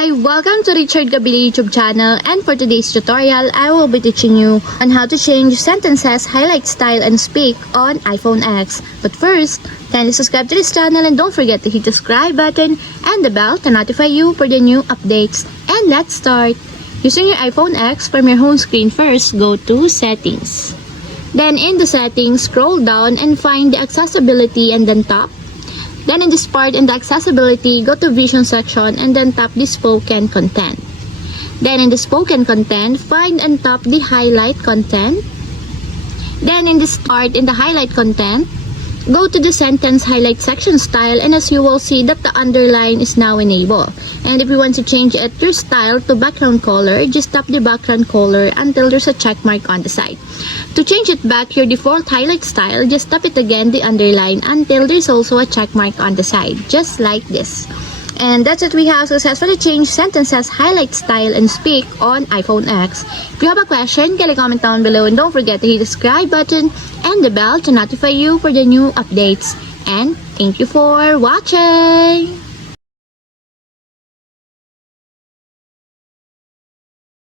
Hi! Welcome to Richard Gabili YouTube channel, and for today's tutorial, I will be teaching you on how to change sentences, highlight style, and speak on iPhone X. But first, kindly subscribe to this channel and don't forget to hit the subscribe button and the bell to notify you for the new updates. And let's start! Using your iPhone X, from your home screen first, go to Settings. Then in the Settings, scroll down and find the Accessibility and then tap. Then in this part, in the accessibility, go to vision section and then tap the spoken content. Then in the spoken content, find and tap the highlight content. Then in this part, in the highlight content, go to the sentence highlight section style, and as you will see that the underline is now enabled. And if you want to change it your style to background color, just tap the background color until there's a check mark on the side. To change it back your default highlight style, just tap it again, the underline, until there's also a check mark on the side, just like this. And that's it, we have successfully changed sentences, highlight style, and speak on iPhone X. If you have a question, kindly comment down below and don't forget to hit the subscribe button and the bell to notify you for the new updates. And thank you for watching!